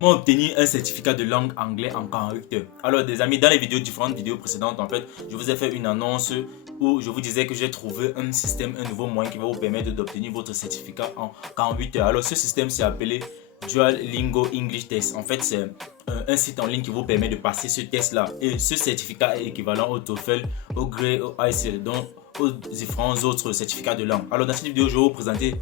Comment obtenir un certificat de langue anglais en 48 heures? Alors des amis, dans les différentes vidéos précédentes, en fait, je vous ai fait une annonce où je vous disais que j'ai trouvé un système, un nouveau moyen qui va vous permettre d'obtenir votre certificat en 48 heures. Alors ce système c'est appelé Duolingo English Test. En fait, c'est un site en ligne qui vous permet de passer ce test-là. Et ce certificat est équivalent au TOEFL, au GRE, au IELTS, donc aux différents autres certificats de langue. Alors dans cette vidéo, je vais vous présenter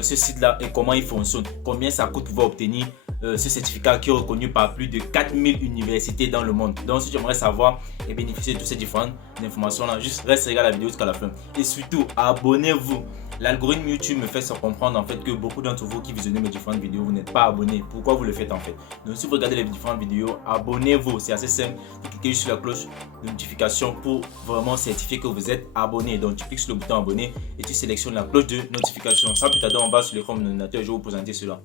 ce site-là et comment il fonctionne, combien ça coûte pour obtenir ce certificat qui est reconnu par plus de 4000 universités dans le monde. Donc si tu aimerais savoir et bénéficier de toutes ces différentes informations là, juste reste regarde la vidéo jusqu'à la fin. Et surtout, abonnez-vous. L'algorithme YouTube me fait ça comprendre en fait que beaucoup d'entre vous qui visionnez mes différentes vidéos, vous n'êtes pas abonnés. Pourquoi vous le faites en fait? Donc si vous regardez les différentes vidéos, abonnez-vous. C'est assez simple. Vous cliquez juste sur la cloche de notification pour vraiment certifier que vous êtes abonné. Donc tu cliques sur le bouton abonné et tu sélectionnes la cloche de notification. Sans plus tarder, on va sur l'écran de mon ordinateur et je vais vous présenter cela.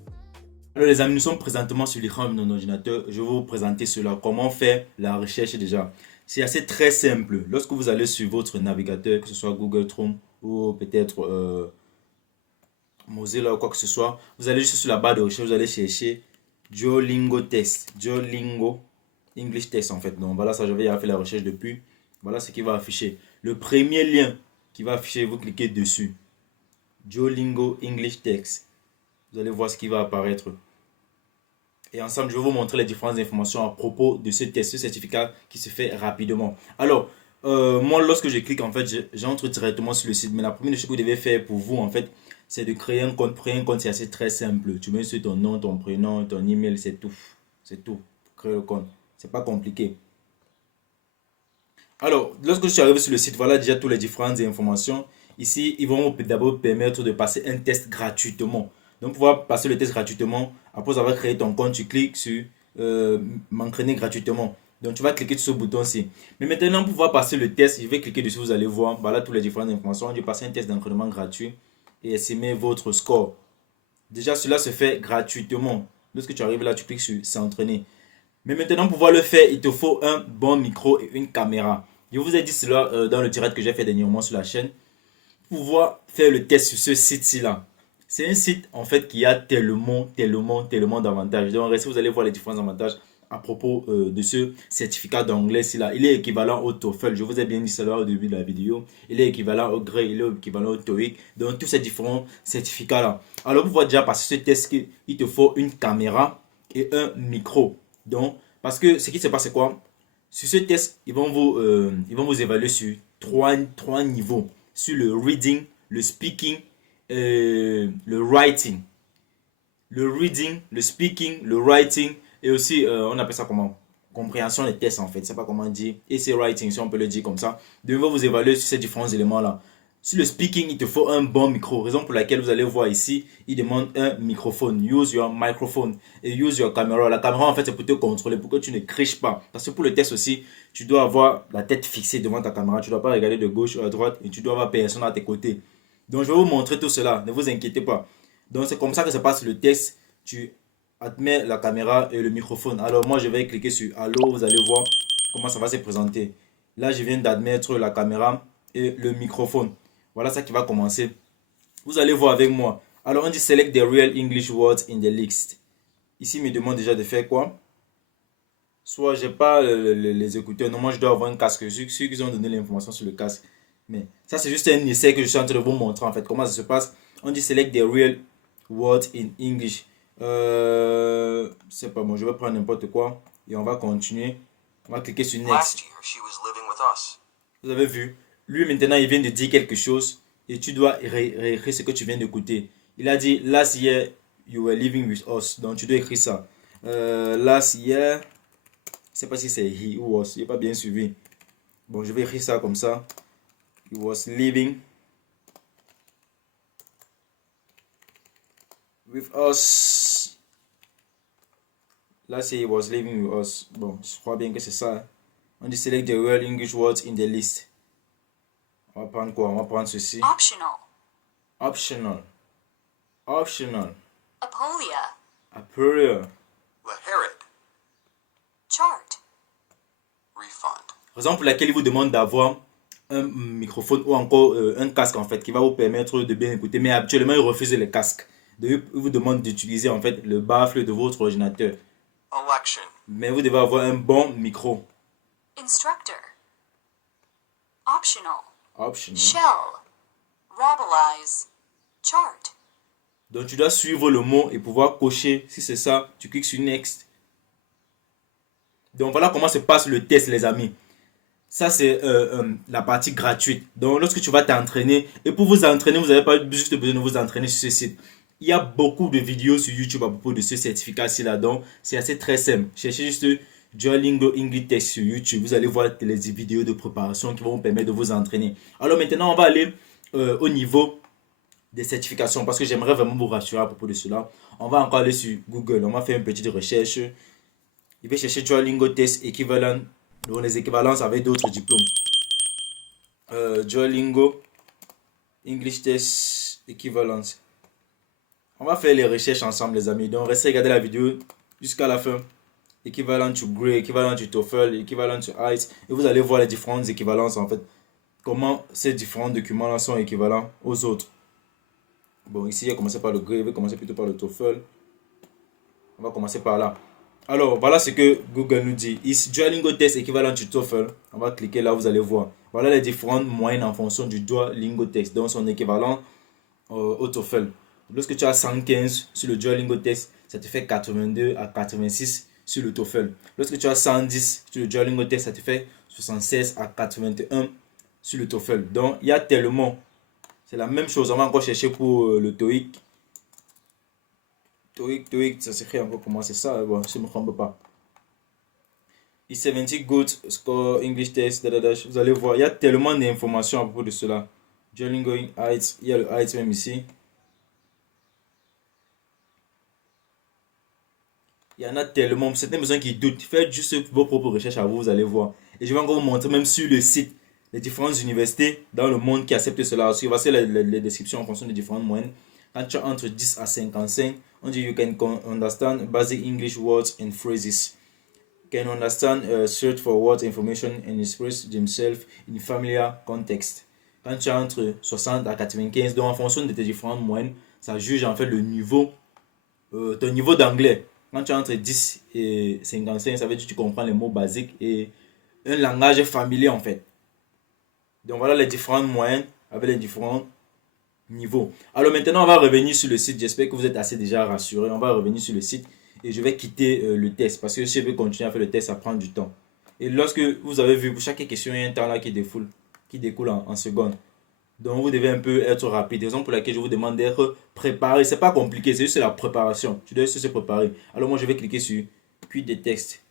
Alors les amis, nous sommes présentement sur l'écran de mon ordinateur. Je vais vous présenter cela. Comment faire la recherche déjà. C'est assez très simple. Lorsque vous allez sur votre navigateur, que ce soit Google Chrome ou peut-être Mozilla ou quoi que ce soit, vous allez juste sur la barre de recherche, vous allez chercher Duolingo Test. Duolingo English Test en fait. Donc voilà, ça j'avais fait la recherche depuis. Voilà ce qui va afficher. Le premier lien qui va afficher, vous cliquez dessus. Duolingo English Test. Vous allez voir ce qui va apparaître. Et ensemble, je vais vous montrer les différentes informations à propos de ce test, ce certificat qui se fait rapidement. Alors, moi, lorsque je clique, en fait, j'entre directement sur le site. Mais la première chose que vous devez faire pour vous, en fait, c'est de créer un compte. Créer un compte, c'est assez très simple. Tu mets sur ton nom, ton prénom, ton email, c'est tout. C'est tout. Créer le compte. C'est pas compliqué. Alors, lorsque je suis arrivé sur le site, voilà déjà toutes les différentes informations. Ici, ils vont d'abord permettre de passer un test gratuitement. Donc, pour pouvoir passer le test gratuitement, après avoir créé ton compte, tu cliques sur m'entraîner gratuitement. Donc, tu vas cliquer sur ce bouton-ci. Mais maintenant, pour pouvoir passer le test, je vais cliquer dessus, vous allez voir. Voilà toutes les différentes informations. Je vais passer un test d'entraînement gratuit et estimer votre score. Déjà, cela se fait gratuitement. Lorsque tu arrives là, tu cliques sur s'entraîner. Mais maintenant, pour pouvoir le faire, il te faut un bon micro et une caméra. Je vous ai dit cela dans le direct que j'ai fait dernièrement sur la chaîne. Pour pouvoir faire le test sur ce site-ci là. C'est un site en fait qui a tellement d'avantages. Donc, si vous allez voir les différents avantages à propos de ce certificat d'anglais ci là. Il est équivalent au TOEFL. Je vous ai bien dit cela au début de la vidéo. Il est équivalent au GRE, il est équivalent au TOEIC. Donc, tous ces différents certificats là. Alors, pour pouvoir déjà passer ce test, il te faut une caméra et un micro. Donc, parce que ce qui se passe, c'est quoi? Sur ce test, ils vont vous évaluer sur trois niveaux. Sur le reading, le speaking et le writing. Le reading, le speaking, le writing et aussi, on appelle ça comment? Compréhension des tests en fait. C'est pas comment dire. Et c'est writing, si on peut le dire comme ça. Ils vont vous évaluer sur ces différents éléments-là. Sur le speaking, il te faut un bon micro. Raison pour laquelle vous allez voir ici, il demande un microphone. Use your microphone et use your camera. La caméra, en fait, c'est pour te contrôler, pour que tu ne criches pas. Parce que pour le test aussi, tu dois avoir la tête fixée devant ta caméra. Tu ne dois pas regarder de gauche ou à droite et tu dois avoir personne à tes côtés. Donc, je vais vous montrer tout cela. Ne vous inquiétez pas. Donc, c'est comme ça que se passe le test. Tu admets la caméra et le microphone. Alors, moi, je vais cliquer sur Allo. Vous allez voir comment ça va se présenter. Là, je viens d'admettre la caméra et le microphone. Voilà ça qui va commencer. Vous allez voir avec moi. Alors, on dit Select the real English words in the list. Ici, il me demande déjà de faire quoi? Soit j'ai pas les écouteurs. Non, moi, je dois avoir un casque. Ceux qui ont donné l'information sur le casque. Mais ça, c'est juste un essai que je suis en train de vous montrer en fait. Comment ça se passe? On dit Select the real words in English. C'est pas bon. Je vais prendre n'importe quoi. Et on va continuer. On va cliquer sur Next. Vous avez vu? Lui, maintenant, il vient de dire quelque chose et tu dois réécrire ce que tu viens d'écouter. Il a dit, last year, you were living with us. Donc, tu dois écrire ça. Last year, je sais pas si c'est he ou was. Il n'est pas bien suivi. Bon, je vais écrire ça comme ça. He was living with us. Last year, he was living with us. Bon, je crois bien que c'est ça. On dit select the real English words in the list. On va prendre quoi? On va prendre ceci. Optional. Optional. Optional. Apolia. Aporia. Laharid. Chart. Refund. Raison pour laquelle il vous demande d'avoir un microphone ou encore un casque en fait qui va vous permettre de bien écouter. Mais actuellement, il refuse les casques. Donc, il vous demande d'utiliser en fait le baffle de votre ordinateur. Election. Mais vous devez avoir un bon micro. Instructor. Optional. Optional. Shell. Rabalize. Chart. Donc tu dois suivre le mot et pouvoir cocher. Si c'est ça, tu cliques sur Next. Donc voilà comment se passe le test, les amis. Ça, c'est la partie gratuite. Donc lorsque tu vas t'entraîner, et pour vous entraîner, vous n'avez pas juste besoin de vous entraîner sur ce site. Il y a beaucoup de vidéos sur YouTube à propos de ce certificat-ci là. Donc c'est assez très simple. Cherchez juste Duolingo English Test sur YouTube. Vous allez voir les vidéos de préparation qui vont vous permettre de vous entraîner. Alors maintenant, on va aller au niveau des certifications parce que j'aimerais vraiment vous rassurer à propos de cela. On va encore aller sur Google. On va faire une petite recherche. Je vais chercher Duolingo Test équivalent. Donc les équivalences avec d'autres diplômes. Duolingo English Test Equivalence. On va faire les recherches ensemble, les amis. Donc restez regarder la vidéo jusqu'à la fin. Équivalent to GRE, équivalent to TOEFL, équivalent to IELTS. Et vous allez voir les différentes équivalences en fait. Comment ces différents documents-là sont équivalents aux autres. Bon, ici, il a commencé par le GRE, il va commencer plutôt par le TOEFL. On va commencer par là. Alors, voilà ce que Google nous dit. Is Duolingo Test équivalent to TOEFL? On va cliquer là, vous allez voir. Voilà les différentes moyennes en fonction du Duolingo Test. Donc, son équivalent au TOEFL. Lorsque tu as 115 sur le Duolingo Test, ça te fait 82 à 86 sur le TOEFL. Lorsque tu as 110 sur le Duolingo Test, ça te fait 76 à 81 sur le TOEFL. Donc, il y a tellement. C'est la même chose. On va encore chercher pour le TOEIC. TOEIC, ça s'écrit encore comment c'est ça. Bon, je ne me trompe pas. Is 70 good score English test. Vous allez voir, il y a tellement d'informations à propos de cela. Duolingo IELTS, il y a le IELTS même ici. Il y en a tellement. Certaines personnes qui doutent. Faites juste vos propres recherches à vous, vous allez voir. Et je vais encore vous montrer même sur le site les différentes universités dans le monde qui acceptent cela. Voici les descriptions en fonction des différentes moyennes. Quand tu as entre 10 à 55, on dit you can understand basic English words and phrases. Can understand search for words information and express themselves in familiar context. Quand tu as entre 60 à 95, donc en fonction de tes différentes moyennes, ça juge en fait le niveau, ton niveau d'anglais. Quand tu as entre 10 et 55, ça veut dire que tu comprends les mots basiques et un langage familier en fait. Donc voilà les différentes moyennes avec les différents niveaux. Alors maintenant, on va revenir sur le site. J'espère que vous êtes assez déjà rassurés. On va revenir sur le site et je vais quitter le test parce que si je veux continuer à faire le test, ça prend du temps. Et lorsque vous avez vu, pour chaque question, il y a un temps là qui découle en secondes. Donc vous devez un peu être rapide. Raison pour laquelle je vous demande d'être préparé. C'est pas compliqué, c'est juste la préparation. Tu dois juste se préparer. Alors moi, je vais cliquer sur Quitte des textes.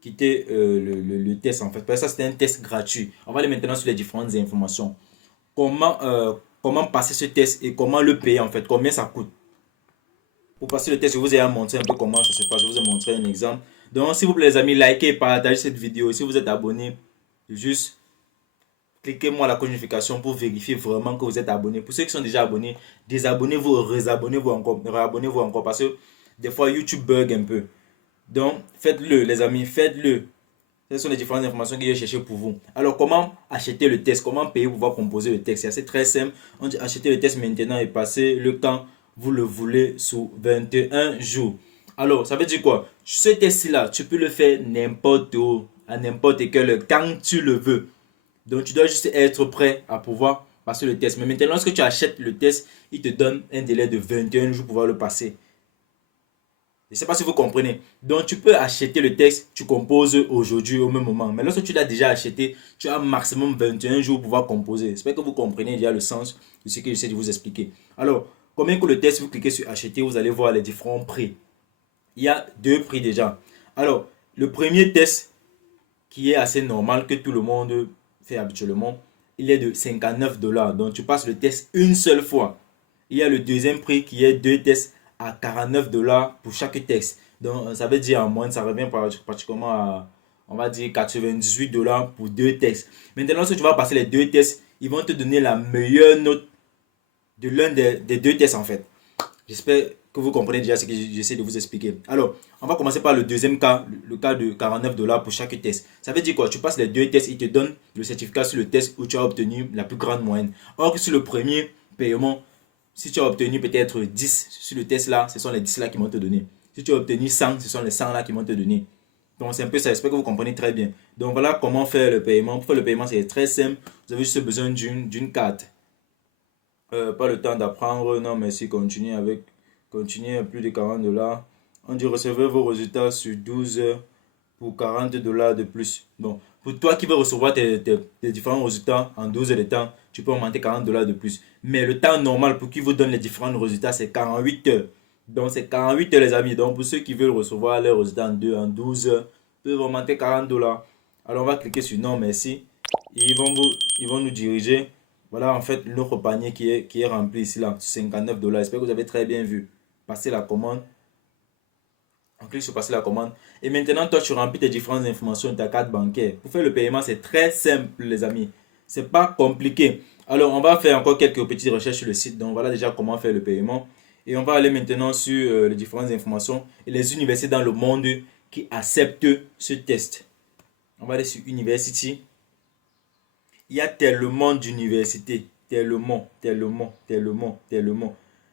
Quitter le test en fait. Parce que ça, c'est un test gratuit. On va aller maintenant sur les différentes informations. Comment passer ce test et comment le payer en fait. Combien ça coûte. Pour passer le test, je vous ai montré un peu comment ça se passe. Je vous ai montré un exemple. Donc s'il vous plaît les amis, likez et partagez cette vidéo. Si vous êtes abonné, juste cliquez-moi la notification pour vérifier vraiment que vous êtes abonné. Pour ceux qui sont déjà abonnés, désabonnez-vous, réabonnez-vous encore parce que des fois YouTube bug un peu. Donc faites-le les amis, faites-le. Ce sont les différentes informations que j'ai cherchées pour vous. Alors comment acheter le test, comment payer pour pouvoir composer le texte? C'est assez très simple. On dit acheter le test maintenant et passer le quand vous le voulez sous 21 jours. Alors ça veut dire quoi? Ce test-là, tu peux le faire n'importe où, à n'importe quelle heure, quand tu le veux. Donc, tu dois juste être prêt à pouvoir passer le test. Mais maintenant, lorsque tu achètes le test, il te donne un délai de 21 jours pour pouvoir le passer. Je ne sais pas si vous comprenez. Donc, tu peux acheter le test, tu composes aujourd'hui au même moment. Mais lorsque tu l'as déjà acheté, tu as maximum 21 jours pour pouvoir composer. J'espère que vous comprenez déjà le sens de ce que j'essaie de vous expliquer. Alors, combien coûte le test? Vous cliquez sur acheter, vous allez voir les différents prix. Il y a deux prix déjà. Alors, le premier test qui est assez normal que tout le monde fait habituellement, il est de 59 $. Donc tu passes le test une seule fois. Il y a le deuxième prix qui est deux tests à 49 $ pour chaque test. Donc ça veut dire en moyenne, ça revient pratiquement à, on va dire 98 $ pour deux tests. Maintenant, lorsque tu vas passer les deux tests, ils vont te donner la meilleure note de l'un des deux tests en fait. J'espère que vous comprenez déjà ce que j'essaie de vous expliquer. Alors, on va commencer par le deuxième cas, le cas de 49 $ pour chaque test. Ça veut dire quoi? Tu passes les deux tests, ils te donnent le certificat sur le test où tu as obtenu la plus grande moyenne. Or que sur le premier paiement, si tu as obtenu peut-être 10 sur le test là, ce sont les 10 là qui vont te donner. Si tu as obtenu 100, ce sont les 100 là qui vont te donner. Donc c'est un peu ça, j'espère que vous comprenez très bien. Donc voilà comment faire le paiement. Pour faire le paiement, c'est très simple. Vous avez juste besoin d'une carte. Pas le temps d'apprendre. Non, merci. Continuez à plus de 40 dollars. On dit recevez vos résultats sur 12 heures pour 40 dollars de plus. Bon, pour toi qui veux recevoir tes différents résultats en 12 heures de temps, tu peux augmenter 40 dollars de plus. Mais le temps normal pour qui vous donne les différents résultats, c'est 48 heures. Donc c'est 48 heures les amis. Donc pour ceux qui veulent recevoir les résultats en 12 heures, peuvent augmenter 40 dollars. Alors on va cliquer sur non merci. Et ils vont nous diriger. Voilà en fait notre panier qui est rempli ici là, 59 dollars. J'espère que vous avez très bien vu. Passer la commande. On clique sur passer la commande. Et maintenant, toi, tu remplis tes différentes informations de ta carte bancaire. Pour faire le paiement, c'est très simple, les amis. C'est pas compliqué. Alors, on va faire encore quelques petites recherches sur le site. Donc, voilà déjà comment faire le paiement. Et on va aller maintenant sur les différentes informations et les universités dans le monde qui acceptent ce test. On va aller sur University. Il y a tellement d'universités. Tellement.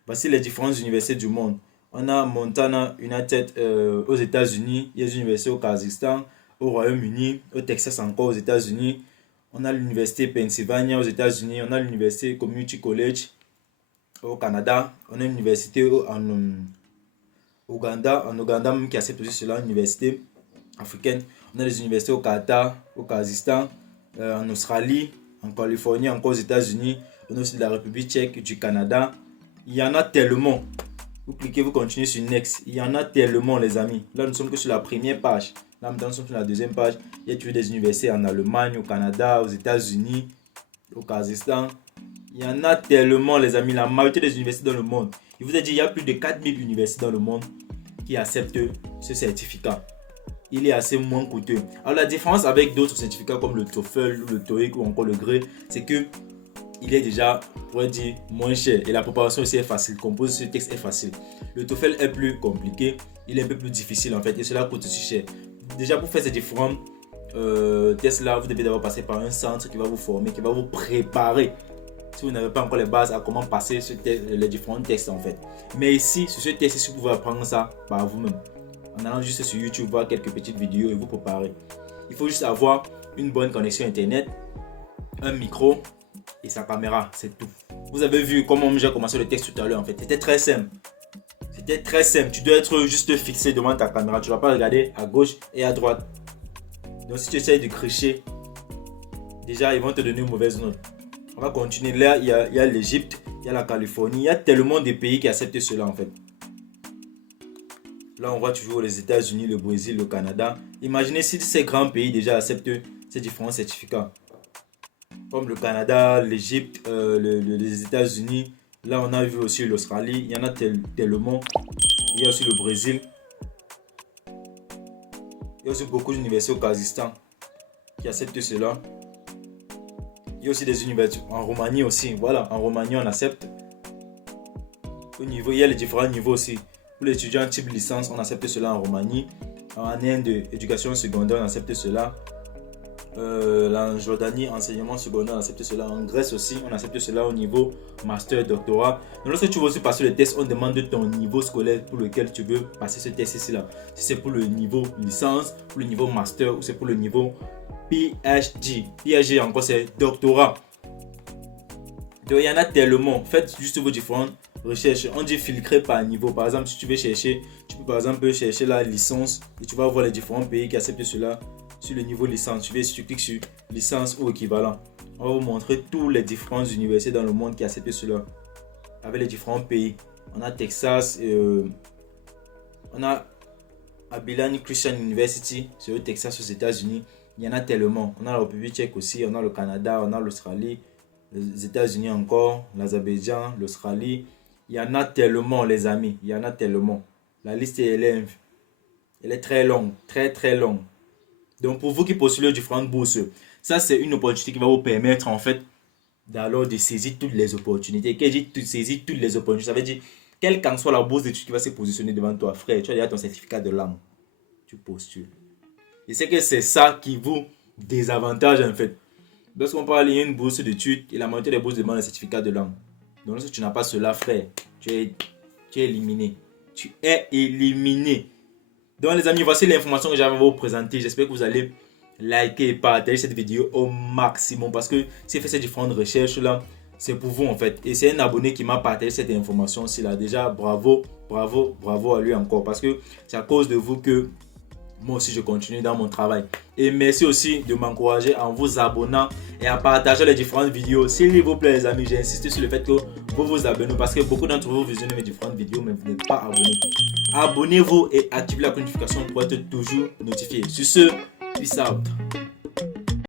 Voici les différentes universités du monde. On a Montana United aux États-Unis. Il y a des universités au Kazakhstan, au Royaume-Uni, au Texas encore aux États-Unis. On a l'université Pennsylvania aux États-Unis. On a l'université Community College au Canada. On a l'université en Ouganda même qui accepte aussi cela, une université africaine. On a les universités au Qatar, au Kazakhstan, en Australie, en Californie, encore aux États-Unis. On a aussi de la République tchèque, du Canada. Il y en a tellement. Vous cliquez, vous continuez sur Next. Il y en a tellement, les amis. Là, nous ne sommes que sur la première page. Là, maintenant, nous sommes sur la deuxième page. Il y a toujours des universités en Allemagne, au Canada, aux États-Unis, au Kazakhstan. Il y en a tellement, les amis. La majorité des universités dans le monde. Je vous ai dit, il y a plus de 4000 universités dans le monde qui acceptent ce certificat. Il est assez moins coûteux. Alors, la différence avec d'autres certificats comme le TOEFL, le TOEIC ou encore le GRE, c'est que il est déjà, on pourrait dire, moins cher. Et la préparation aussi est facile. Composer ce texte est facile. Le TOEFL est plus compliqué. Il est un peu plus difficile en fait. Et cela coûte aussi cher. Déjà, pour faire ces différents tests-là, vous devez d'abord passer par un centre qui va vous former, qui va vous préparer. Si vous n'avez pas encore les bases à comment passer les différents tests en fait. Mais ici, sur ce test, vous pouvez apprendre ça par vous-même. En allant juste sur YouTube, voir quelques petites vidéos et vous préparer. Il faut juste avoir une bonne connexion internet, un micro et sa caméra, c'est tout. Vous avez vu comment j'ai commencé le texte tout à l'heure en fait. C'était très simple. Tu dois être juste fixé devant ta caméra. Tu ne vas pas regarder à gauche et à droite. Donc si tu essayes de tricher, déjà ils vont te donner une mauvaise note. On va continuer. Là, il y a l'Égypte, il y a la Californie. Il y a tellement de pays qui acceptent cela en fait. Là, on voit toujours les États-Unis, le Brésil, le Canada. Imaginez si ces grands pays déjà acceptent ces différents certificats. Comme le Canada, l'Égypte, les États-Unis. Là, on a vu aussi l'Australie. Il y en a tellement. Il y a aussi le Brésil. Il y a aussi beaucoup d'universités au Kazakhstan qui acceptent cela. Il y a aussi des universités en Roumanie aussi. Voilà, en Roumanie, on accepte. Il y a les différents niveaux aussi. Pour les étudiants type licence, on accepte cela en Roumanie. En Inde, éducation secondaire, on accepte cela. En Jordanie, enseignement secondaire, on accepte cela. En Grèce aussi, on accepte cela au niveau master, doctorat. Donc lorsque tu veux aussi passer le test, on demande ton niveau scolaire pour lequel tu veux passer ce test ici là. Si c'est pour le niveau licence, pour le niveau master ou c'est pour le niveau PhD. PhD encore c'est doctorat. Donc il y en a tellement. Faites juste vos différentes recherches. On dit filtrer par niveau. Par exemple, si tu veux chercher, tu peux par exemple chercher la licence et tu vas voir les différents pays qui acceptent cela. Sur le niveau licence, si tu cliques sur licence ou équivalent, on va vous montrer tous les différentes universités dans le monde qui acceptent cela avec les différents pays. On a Texas, on a Abilene Christian University, c'est au Texas aux États-Unis. Il y en a tellement. On a la République tchèque aussi, on a le Canada, on a l'Australie, les États-Unis encore, l'Azerbaïdjan, l'Australie. Il y en a tellement, les amis. Il y en a tellement. La liste elle est très longue, très longue. Donc pour vous qui postulez différentes bourses, ça c'est une opportunité qui va vous permettre en fait d'alors de saisir toutes les opportunités. Quand je dis saisir toutes les opportunités, ça veut dire quelle qu'en soit la bourse d'études qui va se positionner devant toi, frère, tu as déjà ton certificat de langue, tu postules. Et c'est que c'est ça qui vous désavantage en fait. Lorsqu'on parle d'une bourse d'études et la majorité des bourses demandent un certificat de langue. Donc si tu n'as pas cela, frère, tu es éliminé. tu es éliminé. Donc les amis, voici l'information que j'avais à vous présenter. J'espère que vous allez liker et partager cette vidéo au maximum parce que si fait ces différentes recherches là, c'est pour vous en fait. Et c'est un abonné qui m'a partagé cette information. C'est là déjà, bravo, bravo, bravo à lui encore parce que c'est à cause de vous que moi aussi je continue dans mon travail. Et merci aussi de m'encourager en vous abonnant et en partageant les différentes vidéos. S'il vous plaît les amis, j'insiste sur le fait que vous vous abonnez parce que beaucoup d'entre vous visionnez mes différentes vidéos mais vous n'êtes pas abonnés. Abonnez-vous et activez la notification pour être toujours notifié. Sur ce, peace out.